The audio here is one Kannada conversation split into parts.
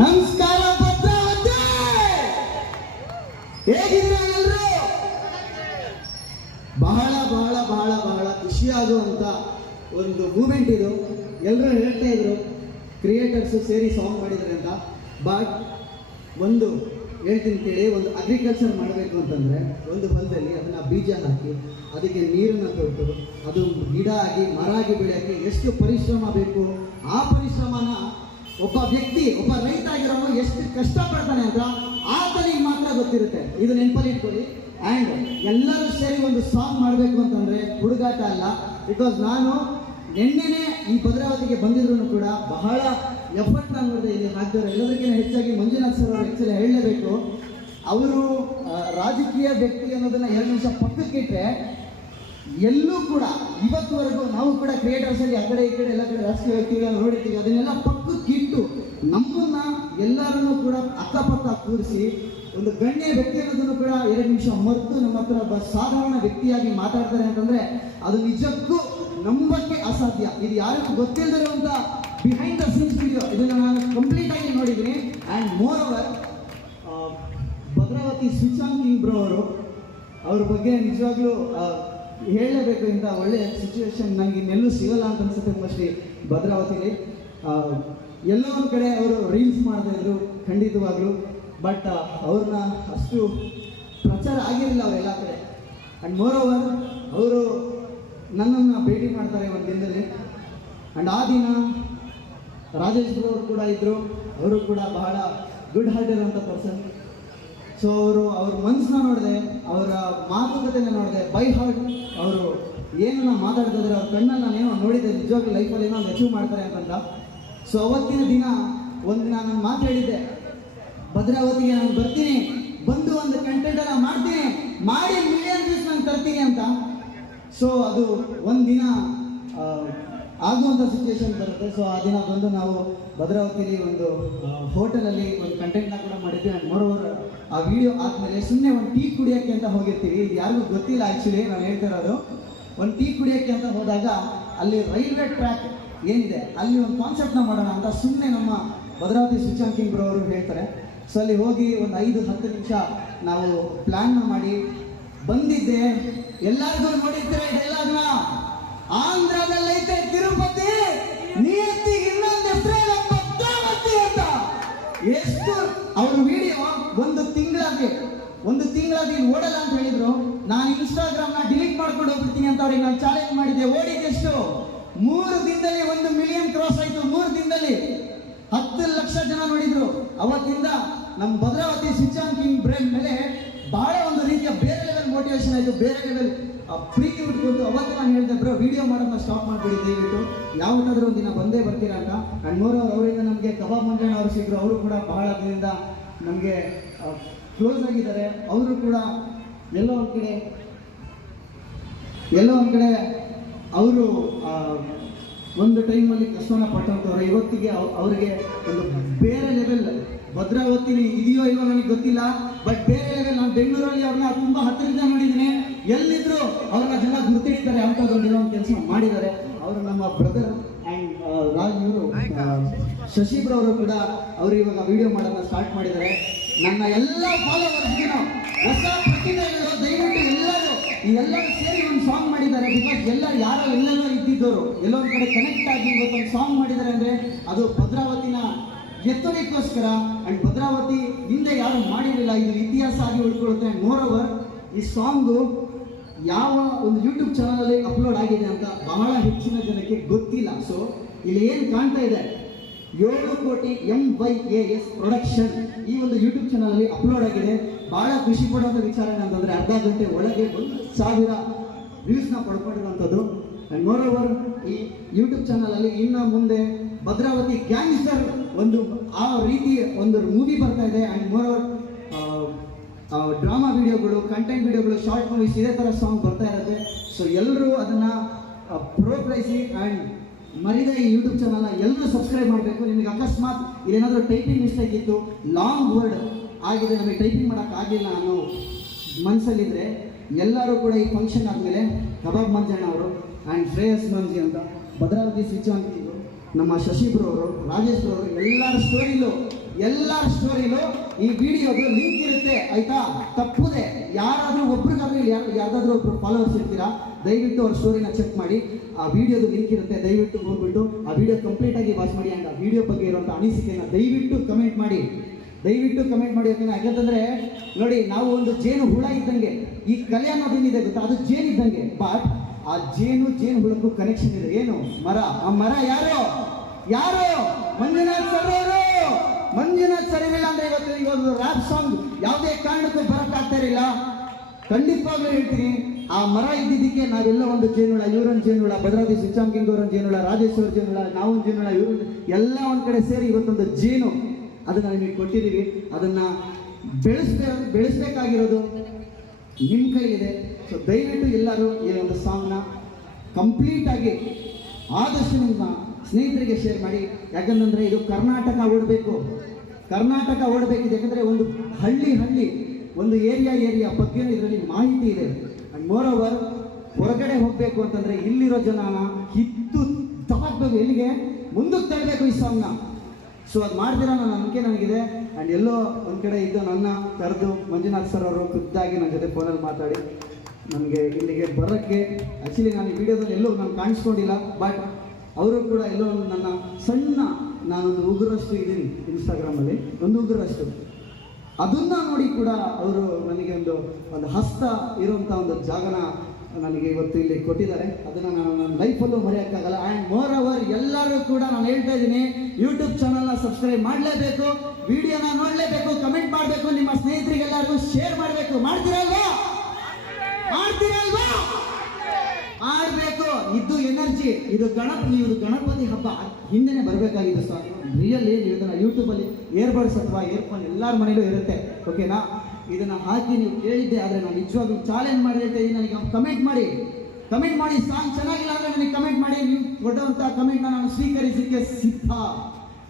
ನಮಸ್ಕಾರ ಭದ್ರಾವತಿ ಹೇಗಿದ್ರೆ ಎಲ್ಲರೂ ಬಹಳ ಬಹಳ ಬಹಳ ಬಹಳ ಖುಷಿಯಾಗುವಂತ ಒಂದು ಮೂಮೆಂಟ್ ಇದು. ಎಲ್ಲರೂ ಹೇಳ್ತಾ ಇದ್ರು ಕ್ರಿಯೇಟರ್ಸ್ ಸೇರಿ ಸಾಂಗ್ ಮಾಡಿದ್ದಾರೆ ಅಂತ. ಬಟ್ ಒಂದು ಹೇಳ್ತೀನಿ ಕೇಳಿ, ಒಂದು ಅಗ್ರಿಕಲ್ಚರ್ ಮಾಡಬೇಕು ಅಂತಂದ್ರೆ ಒಂದು ಹೊಲದಲ್ಲಿ ಅದನ್ನ ಬೀಜ ಹಾಕಿ, ಅದಕ್ಕೆ ನೀರನ್ನು ಕೊಟ್ಟು ಅದು ಗಿಡ ಆಗಿ, ಮರ ಆಗಿ ಬೆಳೆಯೋಕ್ಕೆ ಎಷ್ಟು ಪರಿಶ್ರಮ ಬೇಕು, ಆ ಪರಿಶ್ರಮನ ಒಬ್ಬ ವ್ಯಕ್ತಿ, ಒಬ್ಬ ರೈತ ಆಗಿರೋನು ಎಷ್ಟು ಕಷ್ಟಪಡ್ತಾನೆ ಅಂತ ಆತನಿಗೆ ಮಾತ್ರ ಗೊತ್ತಿರುತ್ತೆ. ಇದು ನೆನಪಲ್ಲಿ ಇಟ್ಕೊಳ್ಳಿ. ಆ್ಯಂಡ್ ಎಲ್ಲರೂ ಸೇರಿ ಒಂದು ಸಾಂಗ್ ಮಾಡಬೇಕು ಅಂತಂದರೆ ಹುಡುಗಾಟ ಅಲ್ಲ. ಬಿಕಾಸ್ ನಾನು ನಿನ್ನೆನೆ ಈ ಭದ್ರಾವತಿಗೆ ಬಂದಿದ್ರು ಕೂಡ ಬಹಳ ಎಫರ್ಟ್ ನಾನು ಇಲ್ಲಿ ಹಾಕಿದ್ರು ಎಲ್ಲದಕ್ಕಿಂತ ಹೆಚ್ಚಾಗಿ ಮಂಜುನಾಥ್ ಸರ್ ಅವರು ಆ್ಯಕ್ಚುಲಿ ಹೇಳಲೇಬೇಕು. ಅವರು ರಾಜಕೀಯ ವ್ಯಕ್ತಿ ಅನ್ನೋದನ್ನ ಎರಡು ನಿಮಿಷ ಪಕ್ಕಕ್ಕಿಟ್ರೆ ಎಲ್ಲೂ ಕೂಡ ಇವತ್ತುವರೆಗೂ ನಾವು ಕೂಡ ಕ್ರಿಯೇಟರ್ಸ್ ಅಲ್ಲಿ ಆ ಕಡೆ ಈ ಕಡೆ ಎಲ್ಲ ಕಡೆ ರಾಜಕೀಯ ವ್ಯಕ್ತಿಗಳನ್ನ ನೋಡಿರ್ತೀವಿ. ಅದನ್ನೆಲ್ಲ ಪಕ್ಕಕ್ಕಿಟ್ಟು ಅಕ್ಕಪಕ್ಕ ಕೂರಿಸಿ ಒಂದು ಗಣ್ಯ ವ್ಯಕ್ತಿ ಅನ್ನೋದನ್ನು ಕೂಡ ಎರಡು ನಿಮಿಷ ಮರೆತು ನಮ್ಮ ಹತ್ರ ಒಬ್ಬ ಸಾಧಾರಣ ವ್ಯಕ್ತಿಯಾಗಿ ಮಾತಾಡ್ತಾರೆ ಅಂತಂದ್ರೆ ಅದು ನಿಜಕ್ಕೂ ನಂಬಕ್ಕೆ ಅಸಾಧ್ಯ. ಇದು ಯಾರಿಗೂ ಗೊತ್ತಿಲ್ಲದಿರುವಂತ ಬಿಹೈಂಡ್ ದ ಸೀನ್ಸ್ ವಿಡಿಯೋ ಇದನ್ನು ನಾನು ಕಂಪ್ಲೀಟ್ ಆಗಿ ನೋಡಿದ್ದೀನಿ. And moreover Bhadravathi Sushant king bro ಅವರು, ಅವ್ರ ಬಗ್ಗೆ ನಿಜವಾಗ್ಲೂ ಹೇಳಲೇಬೇಕು ಇಂಥ ಒಳ್ಳೆ ಸಿಚುವೇಶನ್ ನನಗೆ ಇನ್ನೆಲ್ಲೂ ಸಿಗಲ್ಲ ಅಂತ ಅನ್ಸುತ್ತೆ ಮೋಸ್ಟ್ಲಿ ಭದ್ರಾವತಿಲಿ. ಎಲ್ಲೋ ಕಡೆ ಅವರು ರೀಲ್ಸ್ ಮಾಡ್ತಾ ಇದ್ರು, ಖಂಡಿತವಾಗ್ಲೂ. ಬಟ್ ಅವ್ರನ್ನ ಅಷ್ಟು ಪ್ರಚಾರ ಆಗಿರಲಿಲ್ಲ ಅವರೆಲ್ಲ ಕಡೆ. ಆ್ಯಂಡ್ ಮೋರ್ ಓವರ್ ಅವರು ನನ್ನನ್ನು ಭೇಟಿ ಮಾಡ್ತಾರೆ ಒಂದು ದಿನದಲ್ಲಿ. ಆ್ಯಂಡ್ ಆ ದಿನ ರಾಜೇಶ್ ಅವರು ಕೂಡ ಇದ್ದರು ಅವರು ಕೂಡ ಬಹಳ ಗುಡ್ ಹಾರ್ಟೆಡ್ ಅಂತ ಪರ್ಸನ್ ಸೊ ಅವರು ಅವ್ರ ಮನಸ್ಸನ್ನ ನೋಡಿದೆ, ಅವರ ಮಾತುಕತೆನ ನೋಡಿದೆ ಬೈ ಹಾರ್ಟ್ ಅವರು ಏನನ್ನ ಮಾತಾಡ್ತಾ ಇದ್ದಾರೆ ಅವ್ರ ಕಣ್ಣನ್ನು ನಾನೇನೋ ನೋಡಿದೆ ನಿಜವಾಗ್ಲೂ ಲೈಫಲ್ಲಿ ಏನೋ ಅಚೀವ್ ಮಾಡ್ತಾರೆ ಅಂತಂದ ಸೊ ಅವತ್ತಿನ ದಿನ ಒಂದು ದಿನ ನಾನು ಮಾತಾಡಿದ್ದೆ ಭದ್ರಾವತಿಗೆ ನಾನು ಬರ್ತೀನಿ. ಬಂದು ಒಂದು ಕಂಟೆಂಟ್ ಎಲ್ಲ ಮಾಡ್ತೀನಿ. ಮಾಡಿ ಮಿಲಿಯನ್ ವ್ಯೂಸ್ ನಾನು ತರ್ತೀನಿ ಅಂತ. ಸೊ ಅದು ಒಂದು ದಿನ ಆಗುವಂಥ ಸಿಚುವೇಶನ್ ಬರುತ್ತೆ. ಸೊ ಆ ದಿನ ಬಂದು ನಾವು ಭದ್ರಾವತಿಯಲ್ಲಿ ಒಂದು ಹೋಟೆಲಲ್ಲಿ ಒಂದು ಕಂಟೆಂಟ್ನ ಕೂಡ ಮಾಡಿದ್ವಿ. ನಾನು ಮೋರೋವರ್ ಆ ವಿಡಿಯೋ ಆದಮೇಲೆ ಸುಮ್ಮನೆ ಒಂದು ಟೀ ಕುಡಿಯೋಕ್ಕೆ ಅಂತ ಹೋಗಿರ್ತೀವಿ. ಯಾರಿಗೂ ಗೊತ್ತಿಲ್ಲ ಆ್ಯಕ್ಚುಲಿ ನಾನು ಹೇಳ್ತಿರೋದು ಒಂದು ಟೀ ಕುಡಿಯೋಕ್ಕೆ ಅಂತ ಹೋದಾಗ ಅಲ್ಲಿ ರೈಲ್ವೆ ಟ್ರ್ಯಾಕ್ ಏನಿದೆ, ಅಲ್ಲಿ ಒಂದು ಕಾನ್ಸೆಪ್ಟ್ನ ಮಾಡೋಣ ಅಂತ ಸುಮ್ಮನೆ ನಮ್ಮ ಭದ್ರಾವತಿ ಸುಶಾಂತ್ ಕಿಂಗ್ ಅವರು ಹೇಳ್ತಾರೆ. ಸೊ ಅಲ್ಲಿ ಹೋಗಿ ಒಂದು ಐದು, ಹತ್ತು ನಿಮಿಷ ನಾವು ಪ್ಲ್ಯಾನ್ನ ಮಾಡಿ ಬಂದಿದ್ದೆ. ಎಲ್ಲರಿಗೂ ನೋಡಿದ್ರೆ ಡೈಲಾಗ್ನ ಆಂಧ್ರದಲ್ಲೈತೆ ತಿರುಪತಿ ನೀತಿ ಇನ್ನೊಂದು ಅಂತ. ಎಷ್ಟು ಅವ್ರ ವಿಡಿಯೋ ಒಂದು ತಿಂಗಳಾಗಿ ಒಂದು ತಿಂಗಳಾಗಿ ಓಡಲ್ಲ ಅಂತ ಹೇಳಿದ್ರು. ನಾನು ಇನ್ಸ್ಟಾಗ್ರಾಮ್ನ ಡಿಲೀಟ್ ಮಾಡ್ಕೊಂಡು ಹೋಗ್ಬಿಡ್ತೀನಿ ಅಂತ ಅವ್ರಿಗೆ ನಾನು ಚಾಲೆಂಜ್ ಮಾಡಿದ್ದೆ. ಓಡಿದೆಷ್ಟು ಮೂರು ದಿನದಲ್ಲಿ ಒಂದು ಮಿಲಿಯನ್ ಕ್ರಾಸ್ ಆಯ್ತು. ಮೂರು ದಿನದಲ್ಲಿ ಹತ್ತು ಲಕ್ಷ ಜನ ನೋಡಿದ್ರು. ಅವತ್ತಿಂದ ನಮ್ಮ ಭದ್ರಾವತಿ ಸುಚಾನ್ ಕಿಂಗ್ ಬ್ರೇನ್ ಮೇಲೆ ಬಹಳ ಒಂದು ರೀತಿಯ ಬೇರೆ ಲೆವೆಲ್ ಮೋಟಿವೇಶನ್ ಆಯಿತು. ಬೇರೆ ಲೆವೆಲ್ ಪ್ರೀತಿ ಉಟ್ಕೊಂಡು ಅವತ್ತು ನಾನು ಹೇಳಿದೆ, ಬ್ರೋ ವಿಡಿಯೋ ಮಾಡೋದನ್ನ ಸ್ಟಾಪ್ ಮಾಡ್ಬಿಡಿ ದಯವಿಟ್ಟು. ಯಾವತ್ತಾದ್ರೂ ಒಂದು ದಿನ ಬಂದೇ ಬರ್ತೀರಾ ಅಂತ. ಮೋರ್ ಅವರಿಂದ ನಮಗೆ ಕಬಾಬ್ ಮಂಜಣ್ಣ ಅವರು ಸಿಕ್ಕರು ಅವರು ಕೂಡ ಬಹಳ ದಿನದಿಂದ ನಮಗೆ ಕ್ಲೋಸ್ ಆಗಿದ್ದಾರೆ. ಅವರು ಕೂಡ ಎಲ್ಲೋ ಒಂದು ಕಡೆ, ಎಲ್ಲೋ ಒಂದು ಕಡೆ ಅವರು ಒಂದು ಟೈಮಲ್ಲಿ ಕಷ್ಟನ ಪಟ್ಟಂತವ್ರು, ಇವತ್ತಿಗೆ ಅವ್- ಅವರಿಗೆ ಒಂದು ಬೇರೆ ಲೆವೆಲ್ ಭದ್ರಾವತಿಲಿ ಇದೆಯೋ ಇಲ್ಲೋ ನನಗೆ ಗೊತ್ತಿಲ್ಲ ಬಟ್ ಬೇರೆ ಲೆವೆಲ್ ನಾನು ಬೆಂಗಳೂರಲ್ಲಿ ಅವ್ರನ್ನ ತುಂಬ ಹತ್ತಿರದಿಂದ ನೋಡಿದ್ದೀನಿ. ಎಲ್ಲಿದ್ರು ಅವ್ರನ್ನ ಜನ ಗುರ್ತಿಡಿತಾರೆ ಅಂತ ಒಂದು ಕೆಲಸ ಮಾಡಿದ್ದಾರೆ. ಅವರು ನಮ್ಮ ಬ್ರದರ್ ಆ್ಯಂಡ್ ರಾಜ್ ಇವರು ಶಶಿಬ್ರವರು ಕೂಡ ಅವರು ಇವಾಗ ವಿಡಿಯೋ ಮಾಡೋದನ್ನ ಸ್ಟಾರ್ಟ್ ಮಾಡಿದ್ದಾರೆ. ನನ್ನ ಎಲ್ಲ ಫಾಲೋವರ್ಸ್ಗೂ ಹೊಸ ಪ್ರತಿಭೆಗಳು ದಯವಿಟ್ಟು ಎಲ್ಲರೂ ಸೇರಿ ಒಂದು ಸಾಂಗ್ ಮಾಡಿದ್ದಾರೆ ಬಿಕಾಸ್ ಎಲ್ಲ ಯಾರೋ ಎಲ್ಲೆಲ್ಲೋ ಇದ್ದಿದ್ದವರು ಎಲ್ಲೊಂದು ಕಡೆ ಕನೆಕ್ಟ್ ಆಗಿ ಇವತ್ತೊಂದು ಸಾಂಗ್ ಮಾಡಿದ್ದಾರೆ ಅಂದ್ರೆ ಅದು ಭದ್ರಾವತಿನ ಎತ್ತಲಿಕ್ಕೋಸ್ಕರ ಅಂಡ್ ಭದ್ರಾವತಿ ಹಿಂದೆ ಯಾರು ಮಾಡಿರಲಿಲ್ಲ, ಇದು ಇತಿಹಾಸ ಆಗಿ ಉಳ್ಕೊಳ್ಳುತ್ತೆ ಮೋರ್ ಓವರ್ ಈ ಸಾಂಗು ಯಾವ ಒಂದು ಯೂಟ್ಯೂಬ್ ಚಾನಲಲ್ಲಿ ಅಪ್ಲೋಡ್ ಆಗಿದೆ ಅಂತ ಬಹಳ ಹೆಚ್ಚಿನ ಜನಕ್ಕೆ ಗೊತ್ತಿಲ್ಲ. ಸೊ ಇಲ್ಲಿ ಏನು ಕಾಣ್ತಾ ಇದೆ? ಏಳು ಕೋಟಿ M Y A S production ಈ ಒಂದು ಯೂಟ್ಯೂಬ್ ಚಾನಲಲ್ಲಿ ಅಪ್ಲೋಡ್ ಆಗಿದೆ. ಬಹಳ ಖುಷಿ ಪಡುವಂಥ ವಿಚಾರ ಏನಂತಂದ್ರೆ ಅರ್ಧ ಗಂಟೆ ಒಳಗೆ ಒಂದು ಸಾವಿರ ವ್ಯೂಸ್ನ ಪಡ್ಕೊಂಡಿರುವಂಥದ್ದು. ಆ್ಯಂಡ್ ಮೋರ್ ಓವರ್ ಈ ಯೂಟ್ಯೂಬ್ ಚಾನಲಲ್ಲಿ ಇನ್ನು ಮುಂದೆ ಭದ್ರಾವತಿ ಗ್ಯಾಂಗ್ಸ್ಟರ್ ಒಂದು ಆ ರೀತಿ ಒಂದು ಮೂವಿ ಬರ್ತಾ ಇದೆ. ಆ್ಯಂಡ್ ಮೋರ್ ಓವರ್ ಡ್ರಾಮಾ ವಿಡಿಯೋಗಳು ಕಂಟೆಂಟ್ ವಿಡಿಯೋಗಳು ಶಾರ್ಟ್ ಮೂವೀಸ್ ಇದೇ ಥರ ಸಾಂಗ್ ಬರ್ತಾ ಇರುತ್ತೆ. ಸೊ ಎಲ್ಲರೂ ಅದನ್ನು ಪ್ರೋಗ್ರೈಸಿ ಆ್ಯಂಡ್ ಮರಿದ ಈ ಯೂಟ್ಯೂಬ್ ಚಾನಲ್ನ ಎಲ್ಲರೂ ಸಬ್ಸ್ಕ್ರೈಬ್ ಮಾಡಬೇಕು. ನಿಮಗೆ ಅಕಸ್ಮಾತ್ ಏನಾದರೂ ಟೈಪಿಂಗ್ ಮಿಸ್ಟೇಕ್ ಇತ್ತು ಲಾಂಗ್ ವರ್ಡ್ ಆಗಿದೆ, ನಮಗೆ ಟೈಪಿಂಗ್ ಮಾಡೋಕೆ ಆಗಿಲ್ಲ ಅನ್ನೋ ಮನಸ್ಸಲ್ಲಿದ್ದರೆ ಎಲ್ಲರೂ ಕೂಡ ಈ ಫಂಕ್ಷನ್ ಆದಮೇಲೆ ಕಬಾಬ್ ಮಂಜಣ್ಣ ಅವರು ಆ್ಯಂಡ್ ಶ್ರೇಯಸ್ ಮಂಜಿ ಅಂತ ಭದ್ರಾವತಿ ಸ್ವಿಚ್ ಅಂತಿದ್ರು ನಮ್ಮ ಶಶಿಪುರ ಅವರು, ರಾಜೇಶ್ ಅವರು, ಎಲ್ಲರ ಸ್ಟೋರಿಲೂ ಎಲ್ಲರ ಸ್ಟೋರಿಲೂ ಈ ವಿಡಿಯೋದು ಲಿಂಕ್ ಇರುತ್ತೆ, ಆಯ್ತಾ? ತಪ್ಪದೆ. ಯಾರಾದರೂ ಒಬ್ರಿಗಾದ್ರೂ ಯಾರು ಯಾವ್ದಾದ್ರು ಒಬ್ಬರು ಫಾಲೋವರ್ಸ್ ಇರ್ತೀರಾ, ದಯವಿಟ್ಟು ಅವ್ರ ಸ್ಟೋರಿನ ಚೆಕ್ ಮಾಡಿ. ಆ ವಿಡಿಯೋದು ಲಿಂಕ್ ಇರುತ್ತೆ, ದಯವಿಟ್ಟು ಹೋಗ್ಬಿಟ್ಟು ಆ ವಿಡಿಯೋ ಕಂಪ್ಲೀಟಾಗಿ ವಾಚ್ ಮಾಡಿ ಆ್ಯಂಡ್ ಆ ವಿಡಿಯೋ ಬಗ್ಗೆ ಇರುವಂಥ ಅನಿಸಿಕೆಯನ್ನು ದಯವಿಟ್ಟು ಕಮೆಂಟ್ ಮಾಡಿ. ದಯವಿಟ್ಟು ಕಮೆಂಟ್ ಮಾಡಿ ಯಾಕಂದ್ರೆ ಯಾಕಂತಂದ್ರೆ, ನೋಡಿ, ನಾವು ಒಂದು ಜೇನು ಹುಳ ಇದ್ದಂಗೆ, ಈ ಕಲೆ ಅನ್ನೋದೇನಿದೆ ಗೊತ್ತಾ? ಅದು ಜೇನು ಇದ್ದಂಗೆ. ಬಟ್ ಆ ಜೇನು ಜೇನು ಹುಳಕ್ಕೂ ಕನೆಕ್ಷನ್ ಇದೆ. ಏನು? ಮರ. ಆ ಮರ ಯಾರು? ಯಾರು? ಮಂಜುನಾಥ್ ಸರ್ ಅವರು. ಮಂಜುನಾಥ್ ಸರ್ ಅಂದ್ರೆ ಇವತ್ತು ಇವತ್ತು ರ್ಯಾಪ್ ಸಾಂಗ್ ಯಾವುದೇ ಕಾರಣಕ್ಕೂ ಬರಕ್ಕಾಗ್ತಾ ಇರಲಿಲ್ಲ. ಖಂಡಿತವಾಗ್ಲೂ ಹೇಳ್ತೀನಿ, ಆ ಮರ ಇದ್ದಿದ್ದಕ್ಕೆ ನಾವೆಲ್ಲ ಒಂದು ಜೇನುಳ ಇವರೊಂದು ಜೇನುಳ ಭದ್ರಾವತಿ ಸುಚಾಮ್ ಕಿಂಗ್ ಅವರೊಂದು ಜೇನುಳ ರಾಜೇಶ್ವರ ಜೇನುಳ ನಾವೊಂದು ಜೇನುಳ ಇವರು ಎಲ್ಲ ಒಂದ್ ಕಡೆ ಸೇರಿ ಇವತ್ತೊಂದು ಜೇನು. ಅದನ್ನ ನಿಮಗೆ ಕೊಟ್ಟಿದ್ದೀವಿ. ಅದನ್ನ ಬೆಳೆಸ್ಬೇ ಬೆಳೆಸ್ಬೇಕಾಗಿರೋದು ನಿಮ್ಮ ಕೈಲಿದೆ. ಸೊ ದಯವಿಟ್ಟು ಎಲ್ಲರೂ ಈ ಒಂದು ಸಾಂಗ್ನ ಕಂಪ್ಲೀಟ್ ಆಗಿ ಆದಷ್ಟು ನಿಮ್ಮ ಸ್ನೇಹಿತರಿಗೆ ಶೇರ್ ಮಾಡಿ. ಯಾಕಂತಂದರೆ ಇದು ಕರ್ನಾಟಕ ಓಡಬೇಕು. ಕರ್ನಾಟಕ ಓಡಬೇಕಿದೆ. ಯಾಕಂದ್ರೆ ಒಂದು ಹಳ್ಳಿ ಹಳ್ಳಿ, ಒಂದು ಏರಿಯಾ ಏರಿಯಾ ಬಗ್ಗೆ ಇದರಲ್ಲಿ ಮಾಹಿತಿ ಇದೆ. ಅಂಡ್ ಮೋರ್ ಓವರ್ ಹೊರಗಡೆ ಹೋಗಬೇಕು ಅಂತಂದ್ರೆ ಇಲ್ಲಿರೋ ಜನನ ಕಿತ್ತು ತಗೋಬೇಕು ಎಲ್ಲಿಗೆ? ಮುಂದಕ್ಕೆ ತರಬೇಕು ಈ ಸಾಂಗ್ನ ಸೊ ಅದು ಮಾಡ್ತೀರಾ ನನ್ನ ನಂಬಿಕೆ ನನಗಿದೆ. ಆ್ಯಂಡ್ ಎಲ್ಲೋ ಒಂದು ಕಡೆ ಇದ್ದು ನನ್ನ ಕರೆದು ಮಂಜುನಾಥ್ ಸರ್ ಅವರು ಖುದ್ದಾಗಿ ನನ್ನ ಜೊತೆ ಫೋನಲ್ಲಿ ಮಾತಾಡಿ. ನನಗೆ ಇಲ್ಲಿಗೆ ಬರೋಕ್ಕೆ ಆ್ಯಕ್ಚುಲಿ ನಾನು ಈ ವಿಡಿಯೋದಲ್ಲಿ ಎಲ್ಲೂ ನಾನು ಕಾಣಿಸ್ಕೊಂಡಿಲ್ಲ. ಬಟ್ ಅವರು ಕೂಡ ಎಲ್ಲೋ ಒಂದು ನನ್ನ ಸಣ್ಣ ನಾನೊಂದು ಉಗುರಷ್ಟು ಇದ್ದೀನಿ ಇನ್ಸ್ಟಾಗ್ರಾಮಲ್ಲಿ ಒಂದು ಉಗುರಷ್ಟು. ಅದನ್ನ ನೋಡಿ ಕೂಡ ಅವರು ನನಗೆ ಒಂದು ಒಂದು ಹಸ್ತ ಇರುವಂಥ ಒಂದು ಜಾಗನ ನನಗೆ ಇವತ್ತು ಇಲ್ಲಿ ಕೊಟ್ಟಿದ್ದಾರೆ. ಅದನ್ನ ನಾನು ನನ್ನ ಲೈಫಲ್ಲೂ ಮರೆಯೋಕ್ಕಾಗಲ್ಲ. ಆ್ಯಂಡ್ ಮೋರ್ ಅವರ್ ಎಲ್ಲರೂ ಕೂಡ ನಾನು ಹೇಳ್ತಾ ಇದ್ದೀನಿ ಯೂಟ್ಯೂಬ್ ಚಾನಲ್ನ ಸಬ್ಸ್ಕ್ರೈಬ್ ಮಾಡಲೇಬೇಕು ವಿಡಿಯೋನ ನೋಡಲೇಬೇಕು ಕಮೆಂಟ್ ಮಾಡಬೇಕು, ನಿಮ್ಮ ಸ್ನೇಹಿತರಿಗೆಲ್ಲರಿಗೂ ಶೇರ್ ಮಾಡಬೇಕು. ಮಾಡ್ತೀರಲ್ವಾ ಮಾಡ್ತೀರಲ್ವಾ ಮಾಡಬೇಕು. ಇದು ಎನರ್ಜಿ ಇದು ಗಣಪ ನೀವು ಗಣಪತಿ ಹಬ್ಬ, ಹಿಂದೆನೆ ಬರಬೇಕಾಗಿದೆ ಸರ್ ರಿಯಲ್ ಏನು ಇದನ್ನ ಯೂಟ್ಯೂಬಲ್ಲಿ ಏರ್ಬಡ್ಸ್ ಅಥವಾ ಏರ್ಫೋನ್ ಎಲ್ಲರ ಮನೇಲೂ ಇರುತ್ತೆ. ಓಕೆನಾ ಇದನ್ನ ಹಾಕಿ ನೀವು ಕೇಳಿದ್ದೆ, ಆದರೆ ನಾನು ನಿಜವಾಗ್ಲೂ ಚಾಲೆಂಜ್ ಮಾಡಿ ನನಗೆ ಕಮೆಂಟ್ ಮಾಡಿ. ಕಮೆಂಟ್ ಮಾಡಿ ಸಾಂಗ್ ಚೆನ್ನಾಗಿಲ್ಲ ಅಂದರೆ ನನಗೆ ಕಮೆಂಟ್ ಮಾಡಿ, ನೀವು ಕೊಡುವಂಥ ಕಮೆಂಟ್ನ ನಾನು ಸ್ವೀಕರಿಸಲಿಕ್ಕೆ ಸಿದ್ಧ.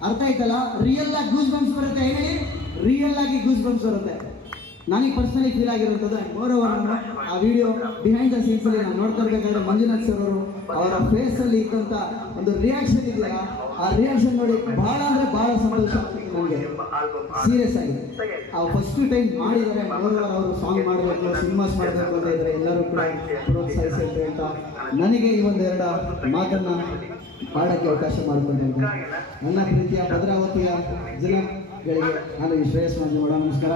ಅರ್ಥ ಆಯ್ತಲ್ಲ? ರಿಯಲ್ ಆಗಿ ಗೂಸ್ ಬಂಪ್ಸ್ ಬರುತ್ತೆ ಹೇಳಿ? ರಿಯಲ್ ಆಗಿ ಗೂಸ್ ಬಂಪ್ಸ್ ಬರುತ್ತೆ. ನನಗೆ ಪರ್ಸನಲಿ ಫೀಲ್ ಆಗಿರುವಂಥದ್ದು ಆ್ಯಂಡ್ ಆ ವಿಡಿಯೋ ಬಿಹೈಂಡ್ ದ ಸೀನ್ಸ್ ಅಲ್ಲಿ ನಾನು ನೋಡ್ತಾ ಇರ್ಬೇಕಾದ್ರೆ ಮಂಜುನಾಥ್ ಸರ್ ಅವರು, ಅವರ ಫೇಸ್ ಅಲ್ಲಿ ಇದ್ದಂತ ಒಂದು ರಿಯಾಕ್ಷನ್ ಇದೆಯಲ್ಲ? ಆ ರಿಯಾಕ್ಷನ್ ನೋಡಿ ಬಹಳ ಅಂದ್ರೆ ಬಹಳ ಸಂತೋಷ. ನನಗೆ ಸೀರಿಯಸ್ ಆಗಿ. ಆ ಫಸ್ಟ್ ಟೈಮ್ ಮಾಡಿದ್ದಾರೆ ಓವರ್ ಅವರು ಸಾಂಗ್ ಮಾಡಬೇಕು ಸಿನಿಮಾಸ್ ಮಾಡಬೇಕು ಅಂತ ಇದ್ದಾರೆ ಎಲ್ಲರೂ ಕೂಡ ಪ್ರೋತ್ಸಾಹಿಸಿದ್ರು ಅಂತ. ನನಗೆ ಈ ಒಂದು ಎರಡು ಮಾತನ್ನ ಪಾಡಕ್ಕೆ ಅವಕಾಶ ಮಾಡಿಕೊಂಡಿದ್ದೀನಿ ನನ್ನ ಪ್ರೀತಿಯ ಭದ್ರಾವತಿಯ ಜನಗಳಿಗೆ ನಾನು ಈ ಶ್ರೇಯಸ್ ಮಾಡಿ ನಮಸ್ಕಾರ.